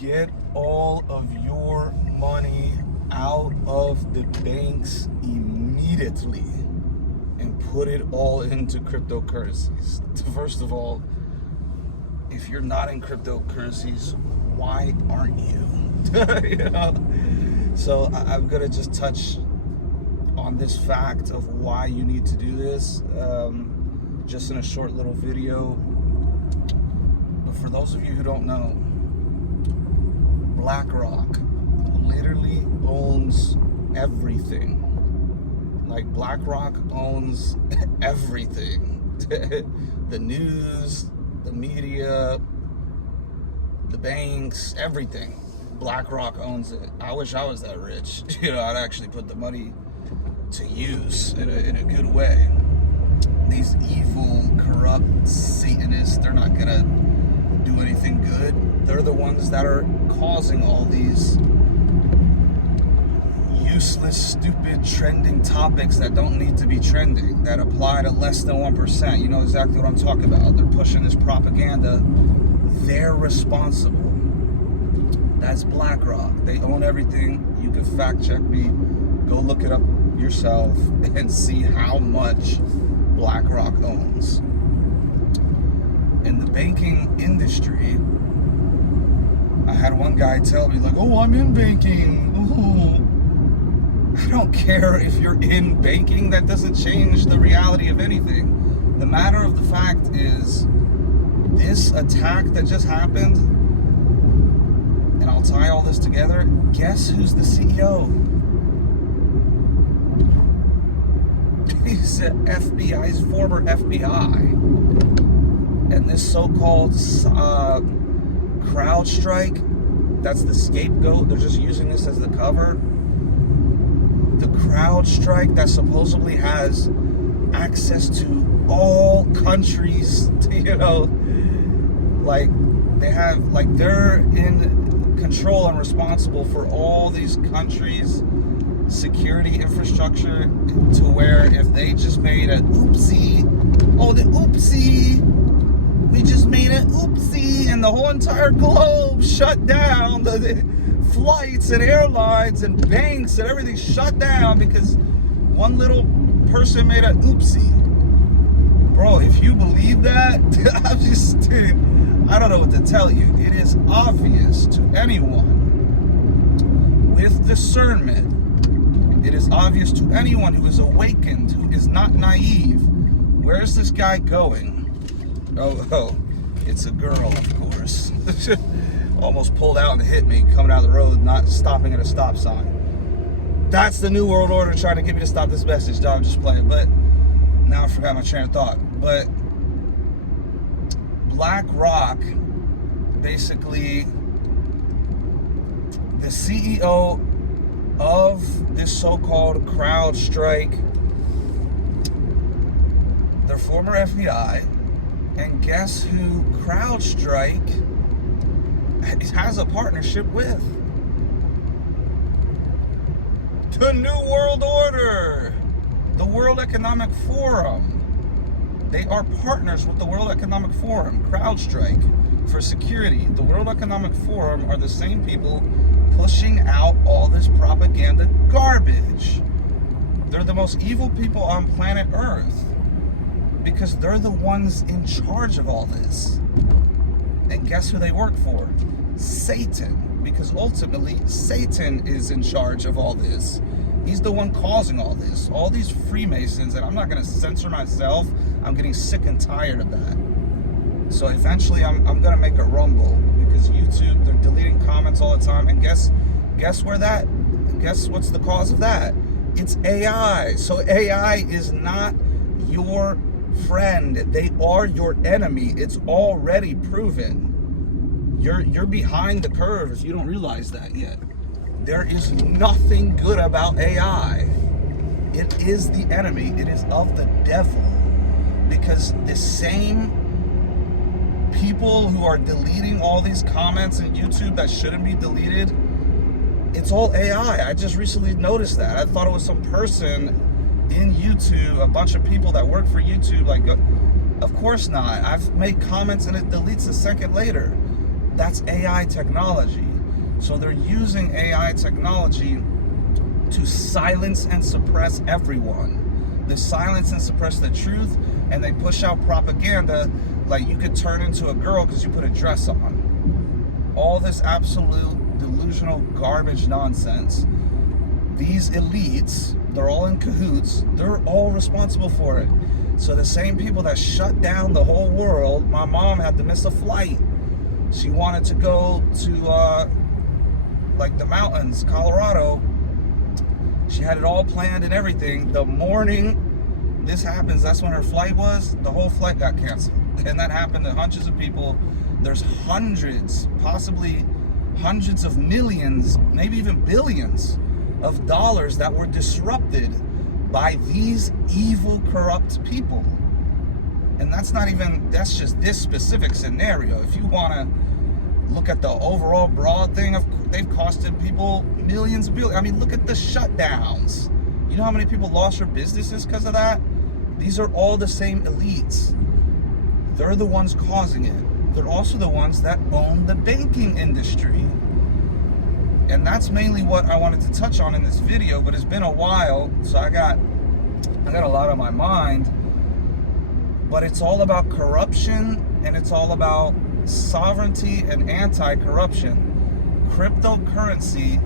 Get all of your money out of the banks immediately and put it all into cryptocurrencies. First of all, if you're not in cryptocurrencies, why aren't you? You know? So I'm gonna just touch on this fact of why you need to do this, just in a short little video. But for those of you who don't know, BlackRock literally owns everything. Like, BlackRock owns everything. The news, the media, the banks, everything. BlackRock owns it. I wish I was that rich. You know, I'd actually put the money to use in a good way. These evil, corrupt Satanists, they're not gonna do anything good. They're the ones that are causing all these useless, stupid, trending topics that don't need to be trending, that apply to less than 1%. You know exactly what I'm talking about. They're pushing this propaganda. They're responsible. That's BlackRock. They own everything. You can fact check me. Go look it up yourself and see how much BlackRock owns. In the banking industry, I had one guy tell me, like, oh, I'm in banking. Ooh. I don't care if you're in banking. That doesn't change the reality of anything. The matter of the fact is, this attack that just happened, and I'll tie all this together, guess who's the CEO? He's FBI's former FBI. And this so-called CrowdStrike, that's the scapegoat. They're just using this as the cover. The CrowdStrike that supposedly has access to all countries, you know, like they have, like they're in control and responsible for all these countries' security infrastructure, to where if they just made an oopsie, we just made an oopsie, and the whole entire globe shut down, the flights and airlines and banks and everything shut down because one little person made an oopsie. Bro, if you believe that, I don't know what to tell you. It is obvious to anyone with discernment. It is obvious to anyone who is awakened, who is not naive. Where is this guy going? Oh, it's a girl, of course. Almost pulled out and hit me coming out of the road, not stopping at a stop sign. That's the New World Order trying to get me to stop this message. No, I'm just playing. But now I forgot my train of thought. But BlackRock, basically, the CEO of this so-called CrowdStrike, their former FBI, and guess who CrowdStrike has a partnership with? The New World Order, the World Economic Forum. They are partners with the World Economic Forum, CrowdStrike, for security. The World Economic Forum are the same people pushing out all this propaganda garbage. They're the most evil people on planet Earth because they're the ones in charge of all this. And guess who they work for? Satan. Because ultimately, Satan is in charge of all this. He's the one causing all this. All these Freemasons, and I'm not going to censor myself. I'm getting sick and tired of that. So eventually, I'm going to make a rumble, because YouTube, they're deleting comments all the time. And guess what's the cause of that? It's AI. So AI is not your friend. They are your enemy. It's already proven. You're behind the curve if you don't realize that yet. There is nothing good about AI. It is the enemy. It is of the devil. Because the same people who are deleting all these comments in YouTube that shouldn't be deleted, it's all AI. I just recently noticed that. I thought it was some person in YouTube, a bunch of people that work for YouTube. Like, of course not. I've made comments and it deletes a second later. That's AI technology. So they're using AI technology to silence and suppress everyone. They silence and suppress the truth, and they push out propaganda like you could turn into a girl because you put a dress on. All this absolute delusional garbage nonsense. These elites, they're all in cahoots. They're all responsible for it. So the same people that shut down the whole world, my mom had to miss a flight. She wanted to go to like the mountains, Colorado. She had it all planned and everything. The morning this happens, that's when her flight was, the whole flight got canceled. And that happened to hundreds of people. There's hundreds, possibly hundreds of millions, maybe even billions of dollars that were disrupted by these evil, corrupt people. And that's just this specific scenario. If you want to look at the overall broad thing, they've costed people millions of billions. I mean, look at the shutdowns. You know how many people lost their businesses because of that? These are all the same elites. They're the ones causing it. They're also the ones that own the banking industry. And that's mainly what I wanted to touch on in this video, but it's been a while, so I got a lot on my mind. But it's all about corruption, and it's all about sovereignty and anti-corruption. Cryptocurrency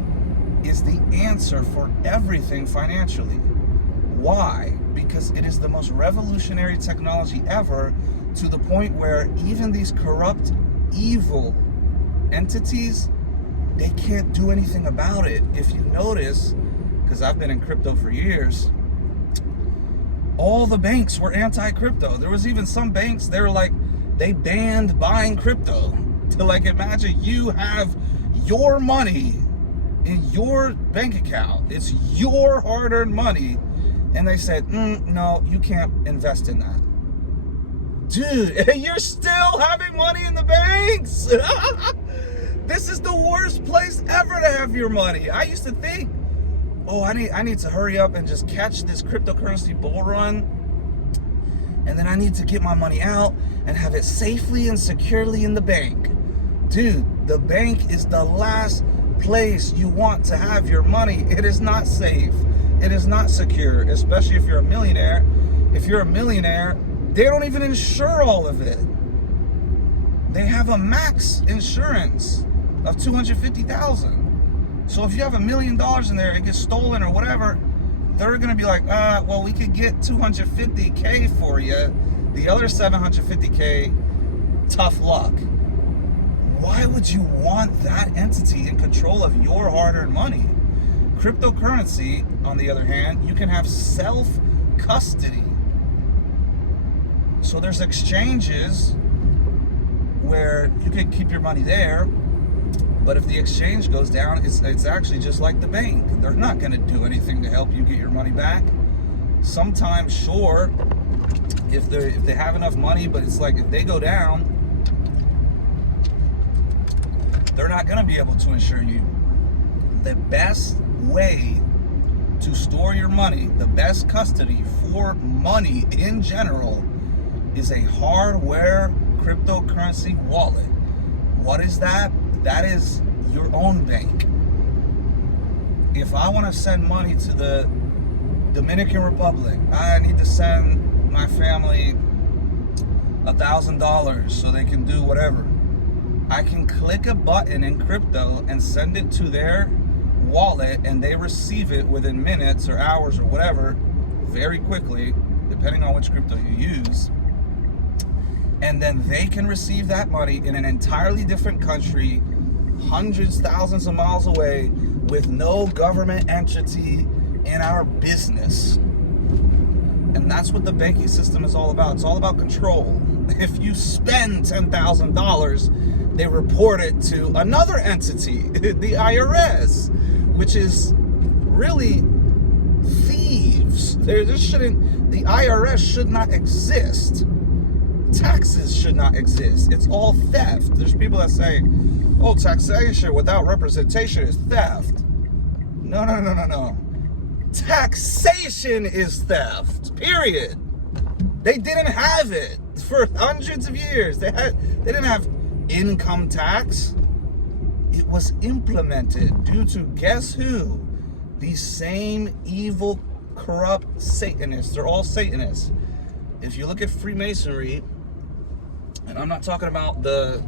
is the answer for everything financially. Why? Because it is the most revolutionary technology ever, to the point where even these corrupt, evil entities, they can't do anything about it. If you notice, because I've been in crypto for years, all the banks were anti-crypto. There was even some banks, they banned buying crypto. To like, imagine you have your money in your bank account. It's your hard-earned money. And they said, no, you can't invest in that. Dude, you're still having money in the banks. This is the worst place ever to have your money. I used to think, oh, I need to hurry up and just catch this cryptocurrency bull run. And then I need to get my money out and have it safely and securely in the bank. Dude, the bank is the last place you want to have your money. It is not safe. It is not secure, especially if you're a millionaire. If you're a millionaire, they don't even insure all of it. They have a max insurance of $250,000. So if you have $1 million in there, it gets stolen or whatever, they're gonna be like, well, we could get $250K for you. The other $750K, tough luck. Why would you want that entity in control of your hard-earned money? Cryptocurrency, on the other hand, you can have self-custody. So there's exchanges where you can keep your money there, but if the exchange goes down, it's actually just like the bank. They're not going to do anything to help you get your money back. Sometimes, sure, if they have enough money, but it's like if they go down, they're not going to be able to insure you. The best way to store your money, the best custody for money in general, is a hardware cryptocurrency wallet. What is that? That is your own bank. If I want to send money to the Dominican Republic, I need to send my family $1,000 so they can do whatever. I can click a button in crypto and send it to their wallet, and they receive it within minutes or hours or whatever, very quickly, depending on which crypto you use. And then they can receive that money in an entirely different country, hundreds, thousands of miles away, with no government entity in our business. And that's what the banking system is all about. It's all about control. If you spend $10,000, they report it to another entity, the IRS, which is really thieves. The IRS should not exist. Taxes should not exist. It's all theft. There's people that say, oh, taxation without representation is theft. No. Taxation is theft, period. They didn't have it for hundreds of years. They didn't have income tax, it was implemented due to, guess who? These same evil, corrupt Satanists. They're all Satanists. If you look at Freemasonry, and I'm not talking about the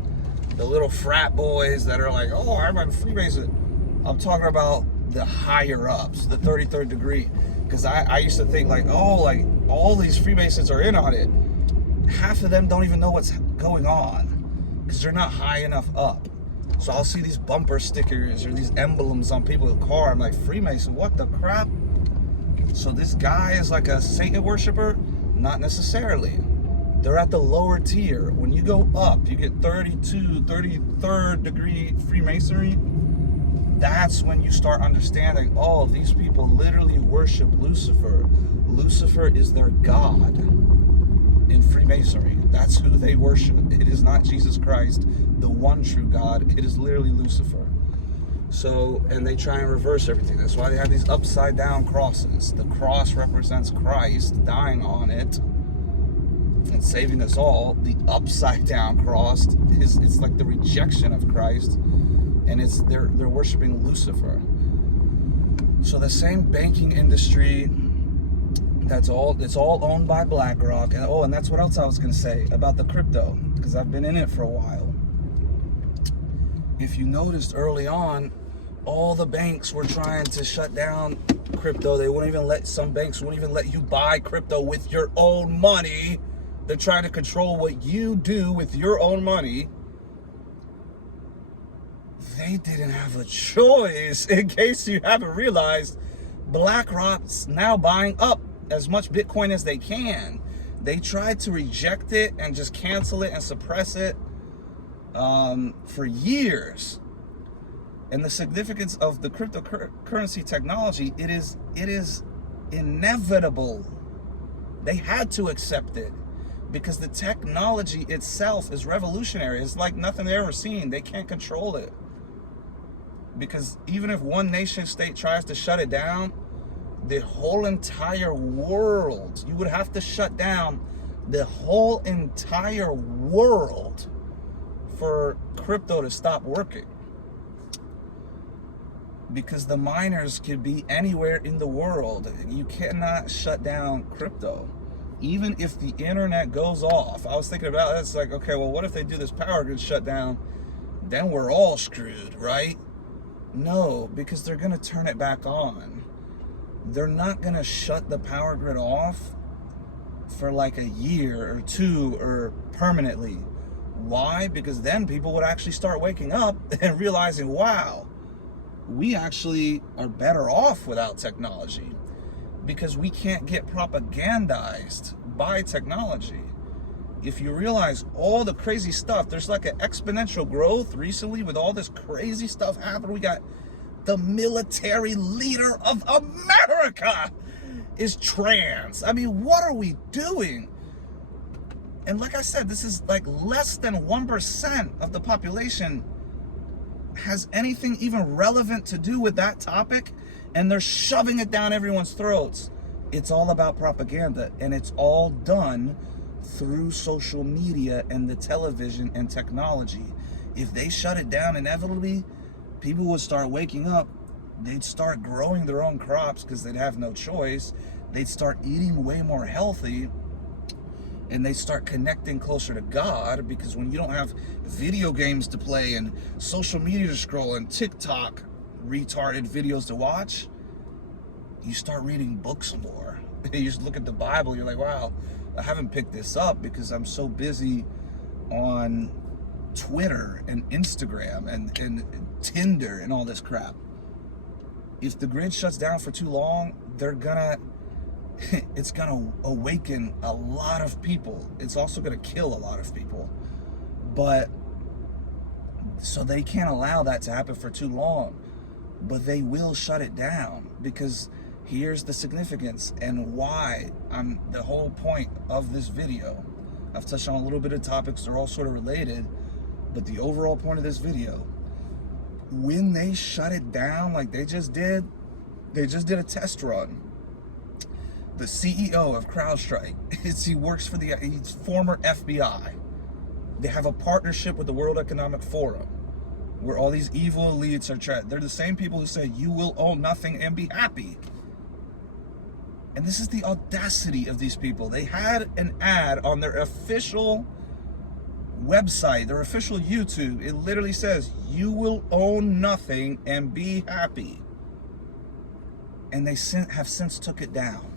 little frat boys that are like, oh, I'm a Freemason. I'm talking about the higher ups, the 33rd degree. Because I used to think like, oh, like all these Freemasons are in on it. Half of them don't even know what's going on because they're not high enough up. So I'll see these bumper stickers or these emblems on people's car. I'm like, Freemason, what the crap? So this guy is like a Satan worshiper? Not necessarily. They're at the lower tier. When you go up, you get 32, 33rd degree Freemasonry. That's when you start understanding, oh, these people literally worship Lucifer. Lucifer is their god in Freemasonry. That's who they worship. It is not Jesus Christ, the one true God. It is literally Lucifer. So, and they try and reverse everything. That's why they have these upside down crosses. The cross represents Christ dying on it and saving us all. The upside down cross it's like the rejection of Christ, and they're worshiping Lucifer. So the same banking industry, it's all owned by BlackRock. And that's what else I was going to say about the crypto, because I've been in it for a while. If you noticed early on, all the banks were trying to shut down crypto. Some banks wouldn't even let you buy crypto with your own money. They're trying to control what you do with your own money. They didn't have a choice. In case you haven't realized, BlackRock's now buying up as much Bitcoin as they can. They tried to reject it and just cancel it and suppress it for years. And the significance of the cryptocurrency technology, it is inevitable. They had to accept it because the technology itself is revolutionary. It's like nothing they've ever seen. They can't control it. Because even if one nation state tries to shut it down, the whole entire world, you would have to shut down the whole entire world for crypto to stop working. Because the miners could be anywhere in the world. You cannot shut down crypto. Even if the internet goes off. I was thinking about it's like, okay, well, what if they do this power grid shutdown? Then we're all screwed, right? No, because they're going to turn it back on. They're not going to shut the power grid off for like a year or two or permanently. Why? Because then people would actually start waking up and realizing, wow, we actually are better off without technology because we can't get propagandized by technology. If you realize all the crazy stuff, there's like an exponential growth recently with all this crazy stuff happening. We got the military leader of America is trans. I mean, what are we doing? And like I said, this is like less than 1% of the population has anything even relevant to do with that topic, and they're shoving it down everyone's throats. It's all about propaganda, and it's all done through social media and the television and technology. If they shut it down, inevitably people would start waking up. They'd start growing their own crops because they'd have no choice. They'd start eating way more healthy, and they start connecting closer to God, because when you don't have video games to play and social media to scroll and TikTok retarded videos to watch, you start reading books more. You just look at the Bible, you're like, wow, I haven't picked this up because I'm so busy on Twitter and Instagram and Tinder and all this crap. If the grid shuts down for too long, it's gonna awaken a lot of people. It's also gonna kill a lot of people. But so they can't allow that to happen for too long. But they will shut it down, because here's the significance and why the whole point of this video. I've touched on a little bit of topics, they're all sort of related, but the overall point of this video, when they shut it down like they just did a test run. The CEO of CrowdStrike, he works for he's former FBI. They have a partnership with the World Economic Forum, where all these evil elites are they're the same people who say you will own nothing and be happy. And this is the audacity of these people. They had an ad on their official website, their official YouTube. It literally says, you will own nothing and be happy. And they have since took it down.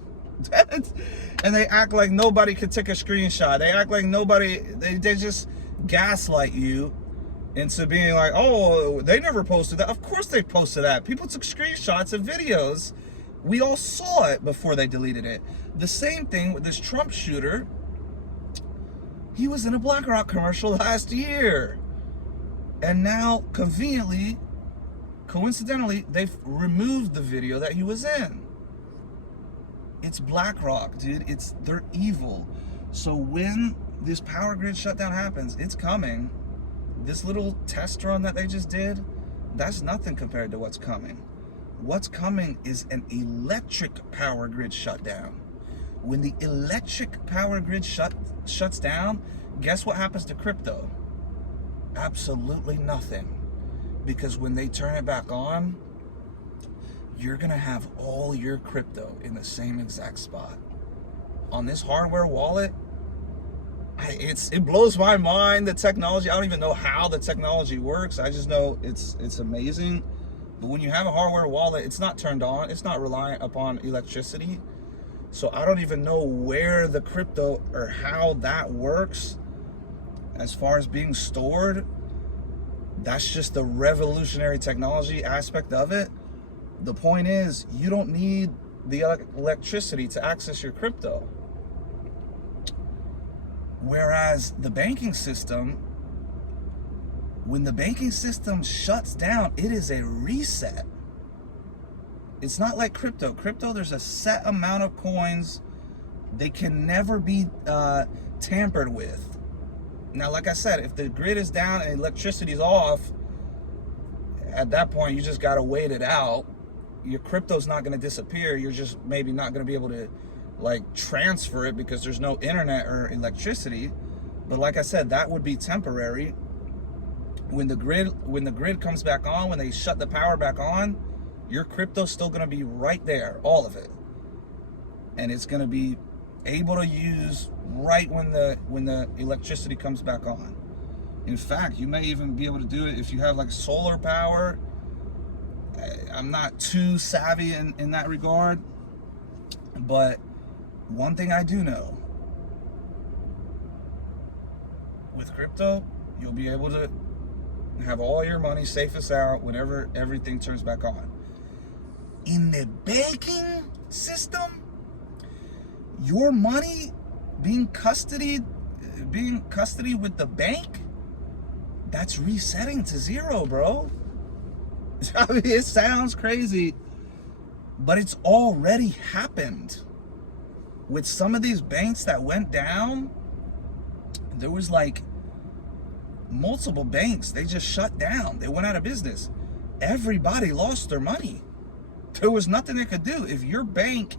And they act like nobody could take a screenshot. They act like nobody, they just gaslight you into being like, oh, they never posted that. Of course they posted that. People took screenshots of videos. We all saw it before they deleted it. The same thing with this Trump shooter. He was in a BlackRock commercial last year. And now, conveniently, coincidentally, they've removed the video that he was in. It's BlackRock, dude. They're evil. So when this power grid shutdown happens, it's coming. This little test run that they just did, that's nothing compared to what's coming. What's coming is an electric power grid shutdown. When the electric power grid shuts down, guess what happens to crypto? Absolutely nothing. Because when they turn it back on, you're gonna have all your crypto in the same exact spot. On this hardware wallet, it blows my mind, the technology. I don't even know how the technology works. I just know it's amazing. But when you have a hardware wallet, it's not turned on. It's not reliant upon electricity. So I don't even know where the crypto or how that works as far as being stored. That's just the revolutionary technology aspect of it. The point is, you don't need the electricity to access your crypto. Whereas the banking system, when the banking system shuts down, it is a reset. It's not like crypto. Crypto, there's a set amount of coins. They can never be tampered with. Now, like I said, if the grid is down and electricity is off, at that point, you just got to wait it out. Your crypto's not going to disappear. You're just maybe not going to be able to like transfer it because there's no internet or electricity. But like I said, that would be temporary. When the grid comes back on, when they shut the power back on, your crypto's still going to be right there, all of it. And it's going to be able to use right when the electricity comes back on. In fact, you may even be able to do it if you have like solar power. I'm not too savvy in that regard, but one thing I do know, with crypto, you'll be able to have all your money safe and sound whenever everything turns back on. In the banking system, your money being custody with the bank, that's resetting to zero, bro. I mean, it sounds crazy, but it's already happened. With some of these banks that went down, there was like multiple banks, they just shut down. They went out of business. Everybody lost their money. There was nothing they could do. If your bank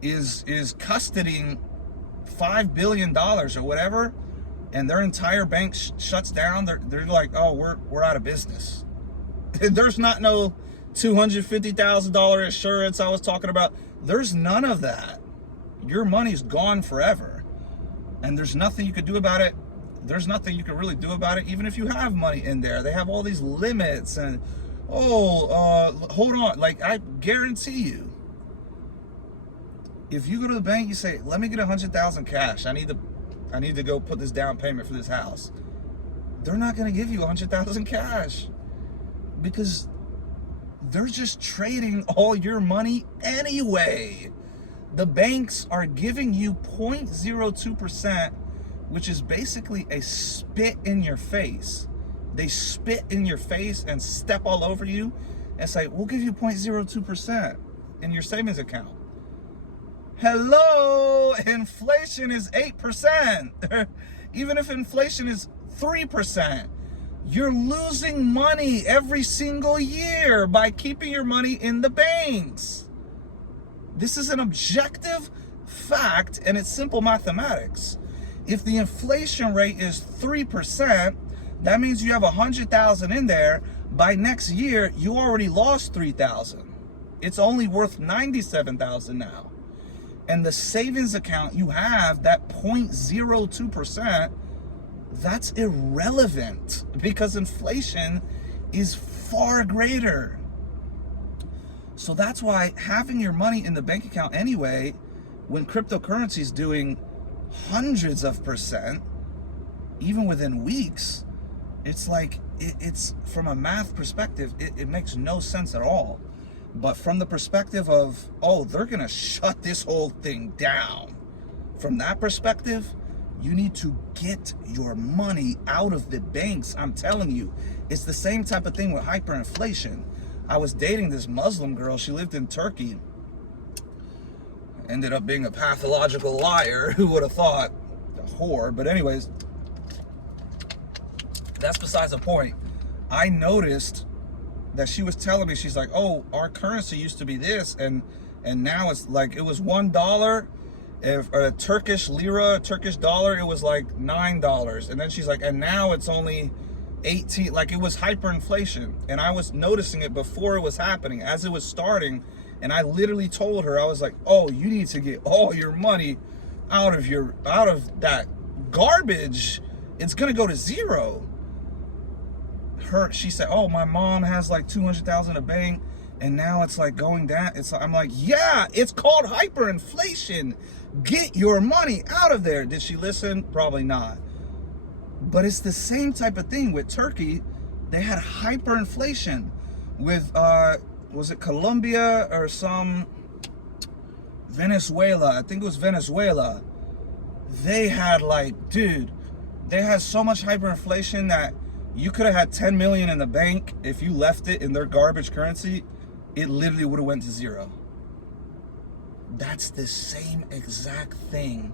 is custodying $5 billion or whatever, and their entire bank shuts down, they're like, oh, we're out of business. There's not no $250,000 insurance I was talking about. There's none of that. Your money's gone forever. And there's nothing you could do about it. There's nothing you can really do about it, even if you have money in there. They have all these limits and, hold on. Like, I guarantee you, if you go to the bank, you say, let me get 100,000 cash. I need to go put this down payment for this house. They're not going to give you 100,000 cash because they're just trading all your money anyway. The banks are giving you 0.02%, which is basically a spit in your face. They spit in your face and step all over you and say, we'll give you 0.02% in your savings account. Hello, inflation is 8%. Even if inflation is 3%, you're losing money every single year by keeping your money in the banks. This is an objective fact, and it's simple mathematics. If the inflation rate is 3%, that means you have 100,000 in there. By next year, you already lost 3,000. It's only worth 97,000 now. And the savings account you have, that 0.02%, that's irrelevant because inflation is far greater. So that's why having your money in the bank account anyway, when cryptocurrency is doing hundreds of percent, even within weeks, it's like, it's from a math perspective, it makes no sense at all. But from the perspective of, oh, they're gonna shut this whole thing down, from that perspective, you need to get your money out of the banks. I'm telling you, it's the same type of thing with hyperinflation. I was dating this Muslim girl. She lived in Turkey. Ended up being a pathological liar. Who would have thought? A whore. But anyways, that's besides the point. I noticed that she was telling me, she's like, oh, our currency used to be this, and now it's like, it was $1. If a Turkish lira, Turkish dollar, it was like $9. And then she's like, and now it's only 18. Like, it was hyperinflation. And I was noticing it before it was happening, as it was starting. And I literally told her, I was like, oh, you need to get all your money out of that garbage. It's gonna go to zero. She said, oh, my mom has like 200,000 in a bank, and now it's like going down. I'm like, yeah, it's called hyperinflation. Get your money out of there. Did she listen? Probably not. But it's the same type of thing with Turkey. They had hyperinflation with, was it Colombia or some Venezuela? I think it was Venezuela. They had like, dude, they had so much hyperinflation that you could have had 10 million in the bank. If you left it in their garbage currency, it literally would have went to zero. That's the same exact thing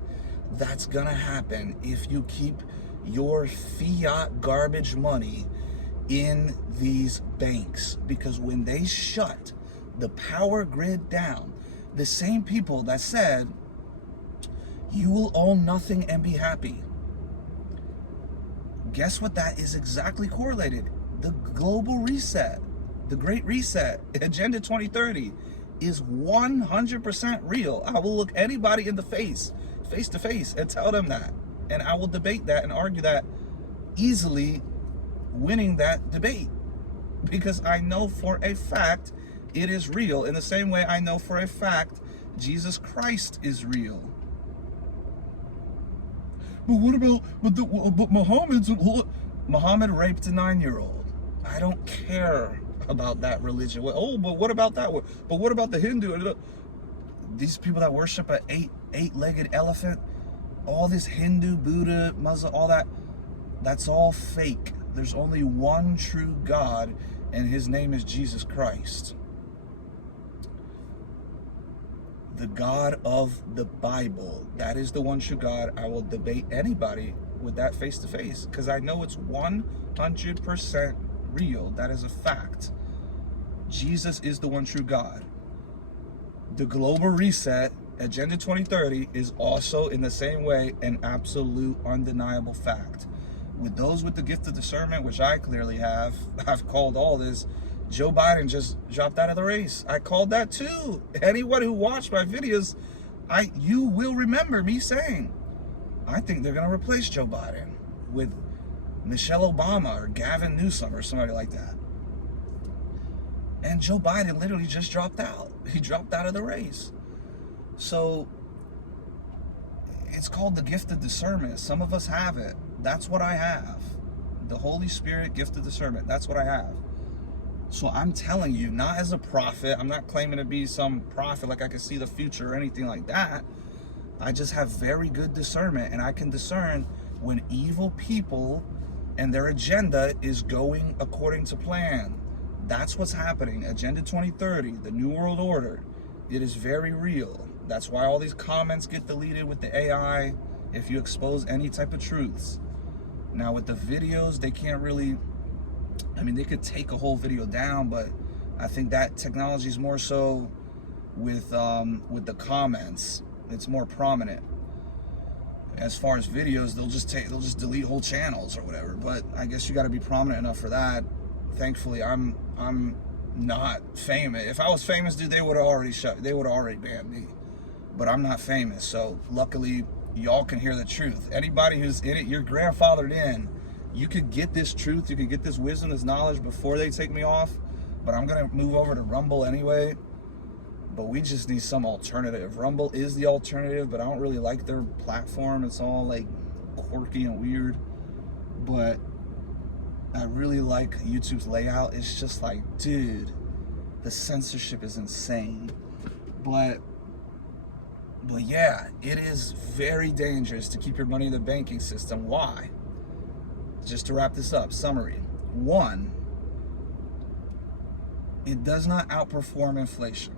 that's gonna happen if you keep your fiat garbage money in these banks. Because when they shut the power grid down, the same people that said you will own nothing and be happy, guess what that is exactly correlated? The global reset, the Great Reset, Agenda 2030 is 100% real. I will look anybody in the face to face, and tell them that. And I will debate that and argue that, easily winning that debate. Because I know for a fact it is real. In the same way I know for a fact Jesus Christ is real. But what about, but Muhammad raped a 9-year-old. I don't care about that religion. Oh, but what about that? But what about the Hindu? These people that worship an eight-legged elephant, all this Hindu, Buddha, Muslim, all that, that's all fake. There's only one true God, and his name is Jesus Christ. The God of the Bible. That is the one true God. I will debate anybody with that face to face, because I know it's 100% real. That is a fact. Jesus is the one true God. The global reset, Agenda 2030, is also in the same way an absolute undeniable fact. With those with the gift of discernment, which I clearly have, I've called all this. Joe Biden just dropped out of the race. I called that too. Anyone who watched my videos, you will remember me saying, I think they're gonna replace Joe Biden with Michelle Obama or Gavin Newsom or somebody like that. And Joe Biden literally just dropped out. He dropped out of the race. So it's called the gift of discernment. Some of us have it. That's what I have. The Holy Spirit gift of discernment. That's what I have. So I'm telling you, not as a prophet. I'm not claiming to be some prophet like I can see the future or anything like that. I just have very good discernment, and I can discern when evil people and their agenda is going according to plan. That's what's happening. Agenda 2030, the New World Order. It is very real. That's why all these comments get deleted with the AI if you expose any type of truths. Now with the videos, they can't really, I mean, they could take a whole video down, but I think that technology is more so with the comments. It's more prominent. as far as videos, they'll just delete whole channels or whatever. But I guess you got to be prominent enough for that. Thankfully, I'm not famous. If I was famous, dude, they would have already banned me. But I'm not famous, so luckily y'all can hear the truth. Anybody who's in it, you're grandfathered in. You could get this truth, you could get this wisdom, this knowledge before they take me off. But I'm gonna move over to Rumble anyway. But we just need some alternative. Rumble is the alternative, but I don't really like their platform. It's all like quirky and weird. But I really like YouTube's layout. It's just like, dude, the censorship is insane. But yeah, it is very dangerous to keep your money in the banking system. Why? Just to wrap this up, summary. 1, it does not outperform inflation.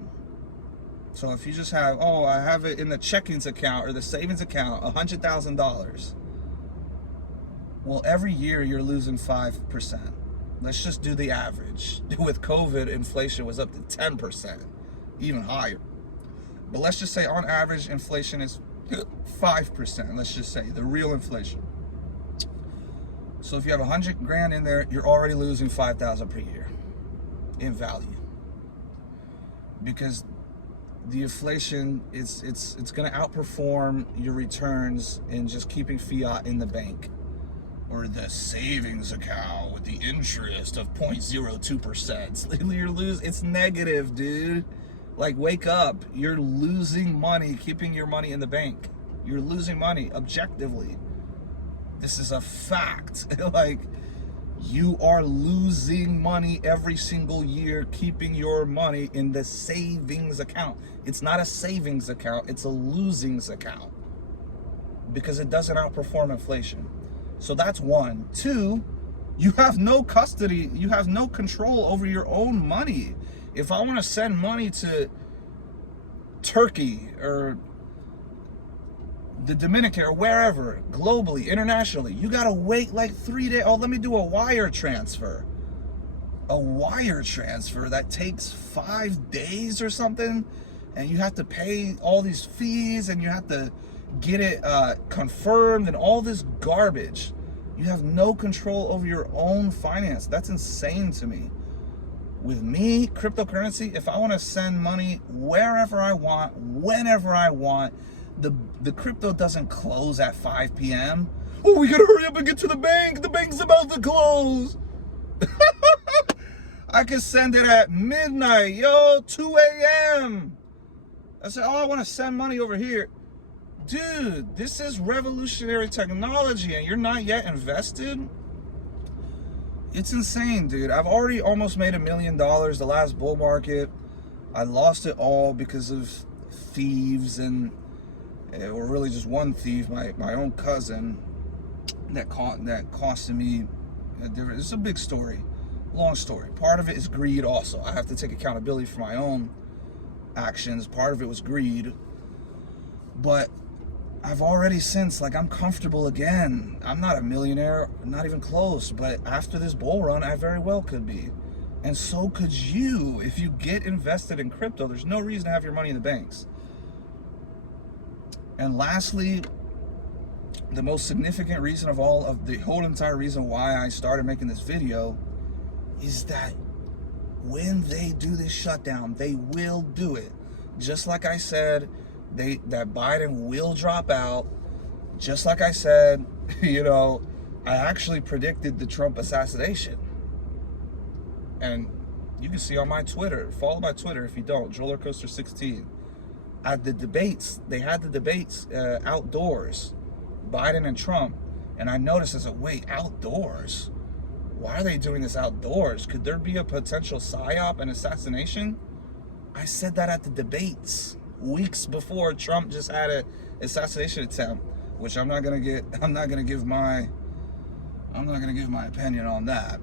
So if you just have, I have it in the checkings account or the savings account, $100,000. Well, every year you're losing 5%. Let's just do the average. With COVID, inflation was up to 10%, even higher. But let's just say on average, inflation is 5%. Let's just say the real inflation. So if you have 100 grand in there, you're already losing 5,000 per year in value. Because the inflation, it's going to outperform your returns in just keeping fiat in the bank or the savings account with the interest of 0.02%. It's negative, dude. Like, wake up. You're losing money keeping your money in the bank. You're losing money objectively. This is a fact. Like, you are losing money every single year keeping your money in the savings account. It's not a savings account, it's a losings account because it doesn't outperform inflation. So that's 1. 2, you have no custody, you have no control over your own money. If I want to send money to Turkey or the Dominican or wherever, globally, internationally, you gotta wait like 3 days. Oh, let me do a wire transfer. A wire transfer that takes 5 days or something, and you have to pay all these fees and you have to get it confirmed and all this garbage. You have no control over your own finance. That's insane to me. With me, cryptocurrency, if I want to send money wherever I want, whenever I want, the crypto doesn't close at 5 p.m. Oh, we gotta hurry up and get to the bank. The bank's about to close. I can send it at midnight, 2 a.m. I said, I want to send money over here. Dude, this is revolutionary technology and you're not yet invested? It's insane, dude. I've already almost made $1 million the last bull market. I lost it all because of thieves and or really just one thief, my own cousin, that costed me. It's a big story, long story. Part of it is greed also. I have to take accountability for my own actions. Part of it was greed. But I've already since, I'm comfortable again. I'm not a millionaire, not even close, but after this bull run, I very well could be. And so could you. If you get invested in crypto, there's no reason to have your money in the banks. And lastly, the most significant reason of the whole entire reason why I started making this video is that when they do this shutdown, they will do it. Just like I said, that Biden will drop out. Just like I said, I actually predicted the Trump assassination. And you can see on my Twitter, follow my Twitter if you don't, JoelRocoaster16. At the debates, they had the debates outdoors, Biden and Trump. And I noticed, I said, wait, outdoors? Why are they doing this outdoors? Could there be a potential psyop and assassination? I said that at the debates weeks before Trump just had an assassination attempt, which I'm not gonna give my opinion on that.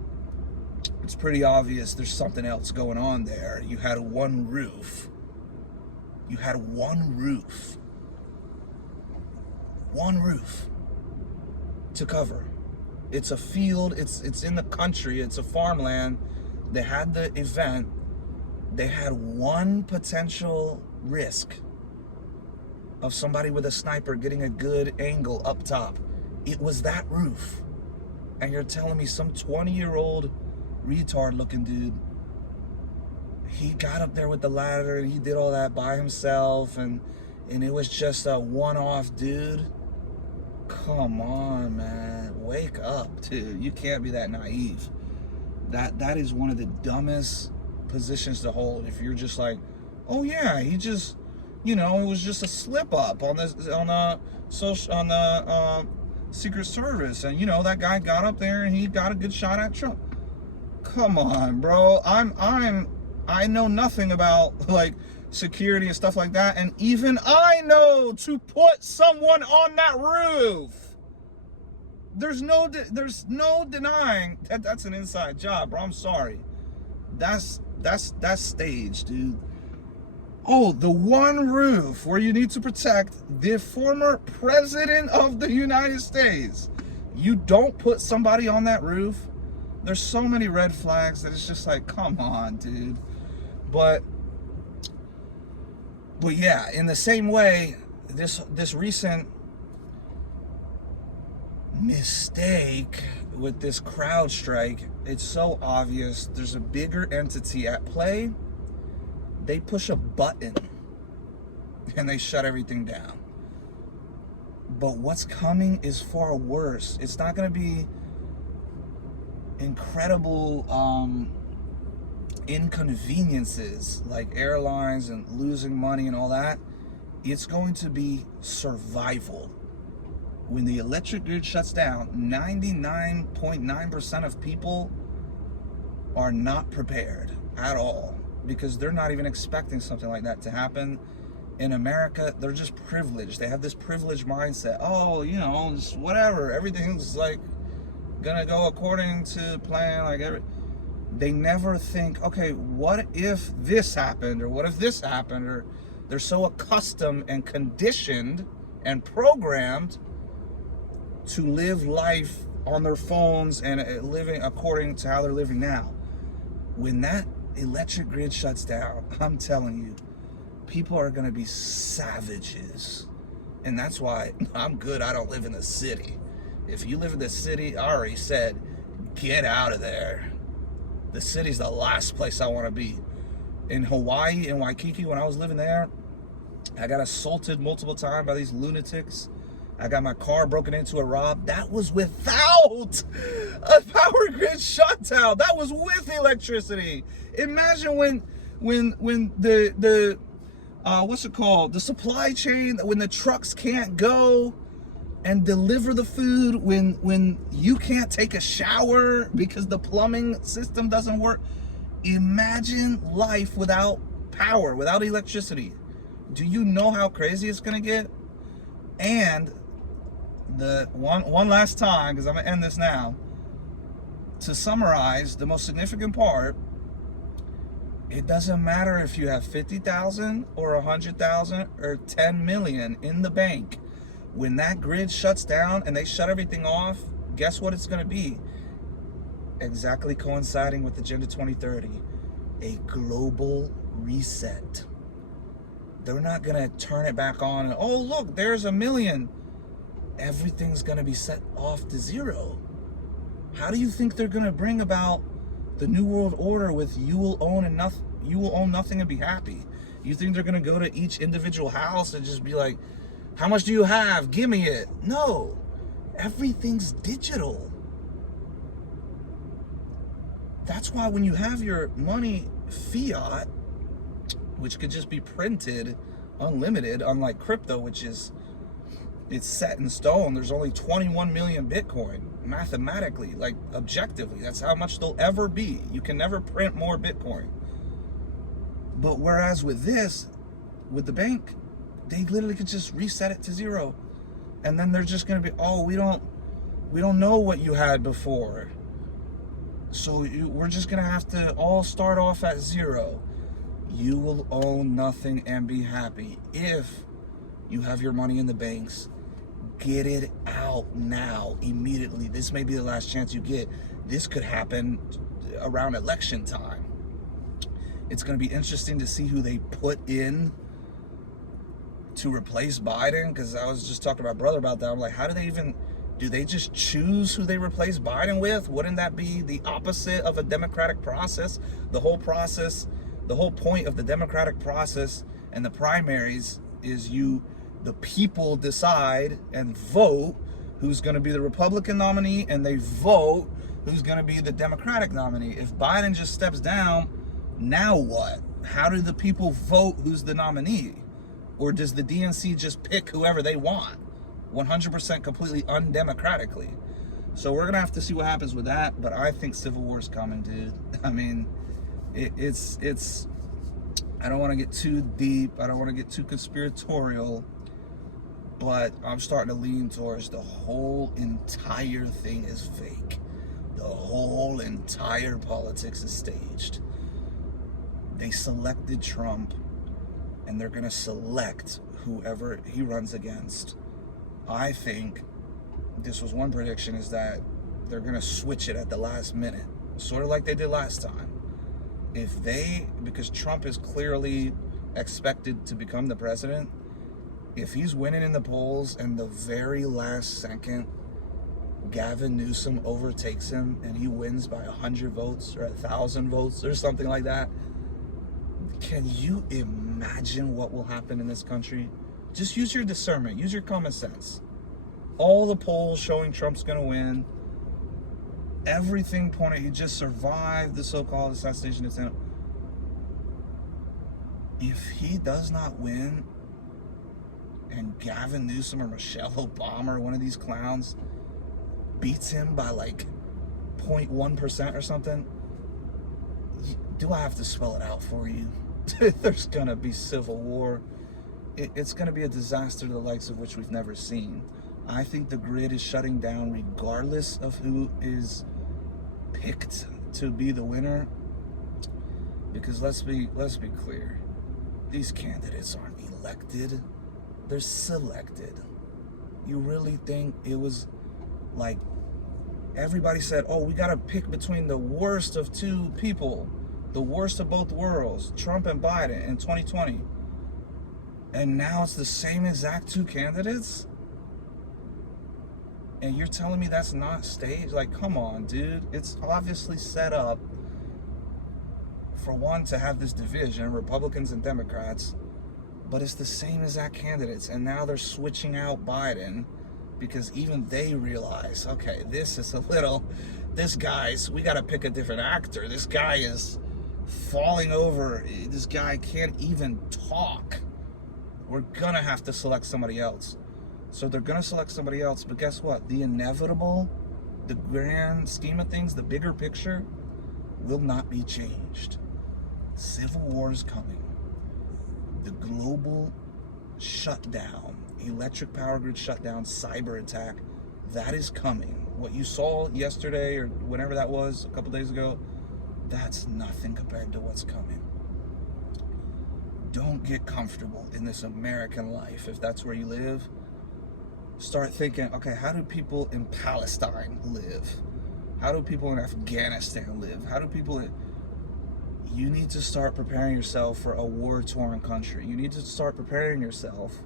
It's pretty obvious there's something else going on there. You had one roof. You had one roof to cover. It's a field, it's in the country, it's a farmland. They had the event. They had one potential risk. of somebody with a sniper getting a good angle up top. It was that roof. And you're telling me some 20-year-old retard looking dude, he got up there with the ladder and he did all that by himself, and it was just a one-off dude? Come on, man. Wake up, dude. You can't be that naive. That is one of the dumbest positions to hold. If you're just like, oh yeah, he just, it was just a slip up on the Secret Service, and that guy got up there and he got a good shot at Trump. Come on, bro. I know nothing about like security and stuff like that, and even I know to put someone on that roof. There's no denying that that's an inside job, bro. I'm sorry. That's staged, dude. Oh, the one roof where you need to protect the former president of the United States. You don't put somebody on that roof. There's so many red flags that it's just like, come on, dude. But yeah, in the same way, this recent mistake with this CrowdStrike, it's so obvious there's a bigger entity at play. They push a button and they shut everything down. But what's coming is far worse. It's not going to be incredible inconveniences like airlines and losing money and all that. It's going to be survival. When the electric grid shuts down, 99.9% of people are not prepared at all, because they're not even expecting something like that to happen. In America, they're just privileged. They have this privileged mindset. Oh, just whatever. Everything's like gonna go according to plan. They never think, okay, what if this happened, or what if this happened? Or they're so accustomed and conditioned and programmed to live life on their phones and living according to how they're living now. When that electric grid shuts down, I'm telling you, people are going to be savages. And that's why I'm good I don't live in the city. If you live in the city, I already said, get out of there. The city's the last place I want to be. In Hawaii, in Waikiki, when I was living there, I got assaulted multiple times by these lunatics. I got my car broken into and robbed. That was without a power grid shutdown. That was with electricity. Imagine when the what's it called? The supply chain, when the trucks can't go and deliver the food, when you can't take a shower because the plumbing system doesn't work. Imagine life without power, without electricity. Do you know how crazy it's gonna get? And the one last time, because I'm gonna end this now, to summarize the most significant part, it doesn't matter if you have 50,000 or 100,000 or 10 million in the bank. When that grid shuts down and they shut everything off, guess what it's going to be? Exactly coinciding with Agenda 2030, a global reset. They're not going to turn it back on and, oh, look, there's a million. Everything's going to be set off to zero. How do you think they're going to bring about the New World Order with you will own nothing and be happy? You think they're going to go to each individual house and just be like, how much do you have? Give me it. No, everything's digital. That's why when you have your money fiat, which could just be printed unlimited, unlike crypto, which is, it's set in stone. There's only 21 million Bitcoin. Mathematically, like objectively, that's how much there'll ever be. You can never print more Bitcoin. But whereas with this, with the bank, they literally could just reset it to zero. And then they're just gonna be, oh, we don't know what you had before. So we're just gonna have to all start off at zero. You will own nothing and be happy if you have your money in the banks. Get it out now, immediately. This may be the last chance you get. This could happen around election time. It's going to be interesting to see who they put in to replace Biden? Because I was just talking to my brother about that. I'm like, how do they even, do they just choose who they replace Biden with? Wouldn't that be the opposite of a democratic process? The whole point of the democratic process and the primaries is the people decide and vote who's going to be the Republican nominee, and they vote who's going to be the Democratic nominee. If Biden just steps down, now what? How do the people vote who's the nominee? Or does the DNC just pick whoever they want? 100% completely undemocratically. So we're going to have to see what happens with that, but I think civil war's coming, dude. I mean, it's I don't want to get too deep. I don't want to get too conspiratorial, but I'm starting to lean towards the whole entire thing is fake. The whole entire politics is staged. They selected Trump, and they're going to select whoever he runs against. I think this was one prediction, is that they're going to switch it at the last minute, sort of like they did last time. Because Trump is clearly expected to become the president, if he's winning in the polls and the very last second Gavin Newsom overtakes him and he wins by 100 votes or 1,000 votes or something like that, can you imagine what will happen in this country? Just use your discernment, use your common sense. All the polls showing Trump's gonna win, everything pointed, he just survived the so-called assassination attempt. If he does not win, and Gavin Newsom or Michelle Obama or one of these clowns beats him by like 0.1% or something, do I have to spell it out for you? There's gonna be civil war. It's gonna be a disaster the likes of which we've never seen. I think the grid is shutting down regardless of who is picked to be the winner. Because let's be clear, these candidates aren't elected, they're selected. You really think it was like everybody said, oh, we gotta pick between the worst of two people, the worst of both worlds, Trump and Biden in 2020, and now it's the same exact two candidates? And you're telling me that's not staged? Like, come on, dude. It's obviously set up for one to have this division, Republicans and Democrats, but it's the same exact candidates, and now they're switching out Biden because even they realize, okay, this guy's, we gotta pick a different actor. This guy is falling over. This guy can't even talk. We're gonna have to select somebody else. So they're gonna select somebody else, but guess what? The inevitable, the grand scheme of things, the bigger picture will not be changed. Civil war is coming. The global shutdown, electric power grid shutdown, cyber attack, that is coming. What you saw yesterday or whenever that was, a couple days ago, that's nothing compared to what's coming. Don't get comfortable in this American life. If that's where you live, start thinking, okay, how do people in Palestine live? How do people in Afghanistan live? How do people You need to start preparing yourself for a war-torn country. You need to start preparing yourself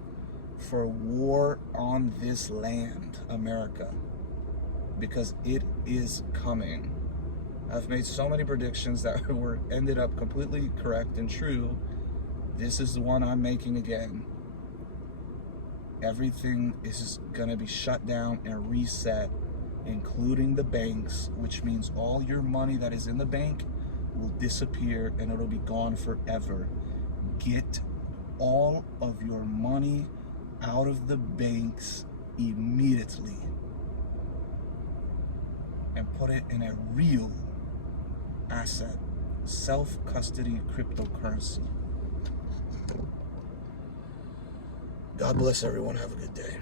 for war on this land, America, because it is coming. I've made so many predictions that ended up completely correct and true. This is the one I'm making again. Everything is going to be shut down and reset, including the banks, which means all your money that is in the bank will disappear and it'll be gone forever. Get all of your money out of the banks immediately and put it in a real asset, self-custody cryptocurrency. God bless everyone. Have a good day.